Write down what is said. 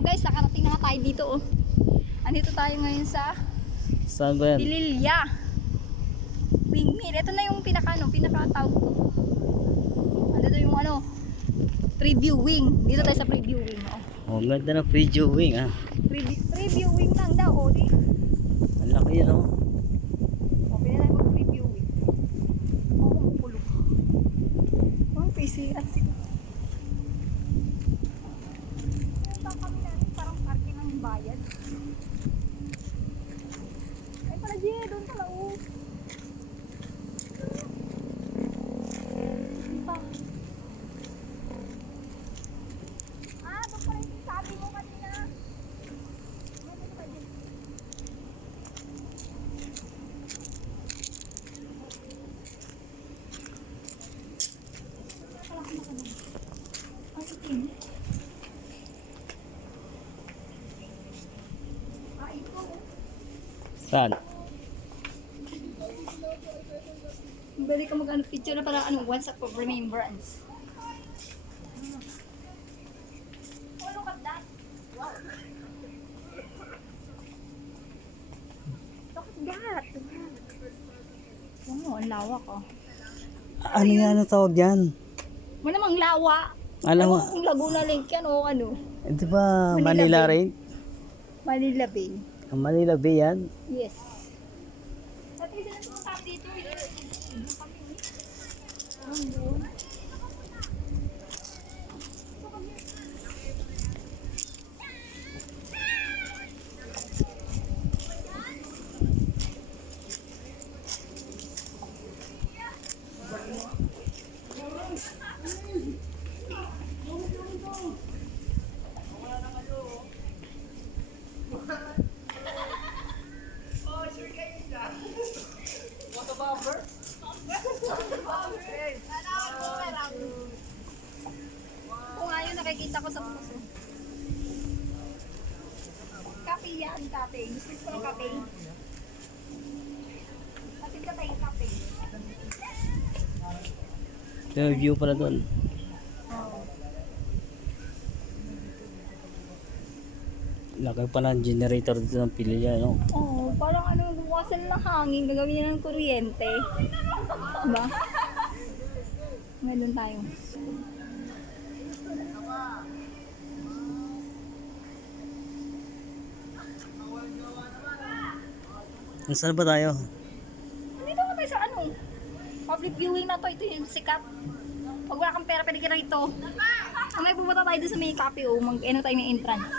Guys, nakarating na nga tayo dito oh. Andito tayo ngayon sa Saan ba yan? Pililya Wingmeal. Ito na yung pinaka-tawag ko. Andito yung previewing. Dito tayo sa previewing oh. Oh, ganda ng previewing ah. Previewing lang daw oh. Ang laki yan oh. Okay na tayo mag-previewing. Kulog. PC at siguro. Kami namin parang parking ng bayan. Ay pala doon pala oh. Doon pala yung sabi mo kanina. Saan? Bali ka picture na parang once of remembrance. Oh, look at that. Wow. Look at that. Oh, ang lawak oh. Ano yan? Ano tawag yan? Malamang lawa. Alam mo, Kung Laguna Lake yan o di ba Manila Manila Bay. Rain? Manila Bay. Ang Manila Bay yan? Yes. At isa na pumunta dito. Kung ngayon nakikita ko sa puso. Kape yan, kape. Gusto ko ng kape. Kapit ka tayo kape. Yung view pala doon. Laki pa ng generator dito ng Pililya, no? Oo, parang buwasan ng hangin. Gagawin niya ng kuryente. Diba? Ngayon tayo. Saan ba tayo? Nandito ko tayo sa public viewing na to. Ito yung sikat. Pag wala kang pera, pwede ka rito. Ang may pupunta tayo doon sa may cafe o tayo ng entrance.